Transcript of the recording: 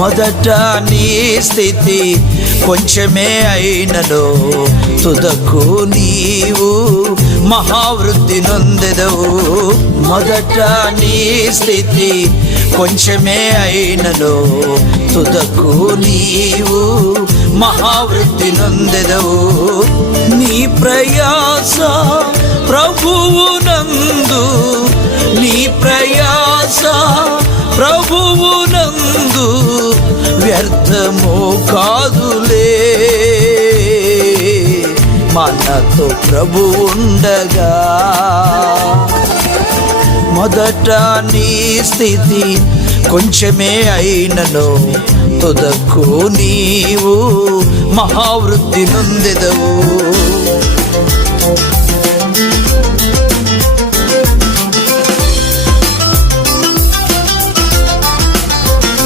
మొదట నీ స్థితి కొంచెమే అయినను తుదకు నీవు మహావృద్ధి నొందెదవు. మొదట నీ స్థితి కొంచెమే అయినను తుదకు నీవు మహావృద్ధి నొందెదవు. నీ ప్రయాస ప్రభువు నందు నీ ప్రయాస ప్రభువు వ్యర్థము కాదులే. మనతో ప్రభు ఉండగా మొదట నీ స్థితి కొంచెమే అయినను తుదకు నీవు. మహావృద్ధి నొందెదవు.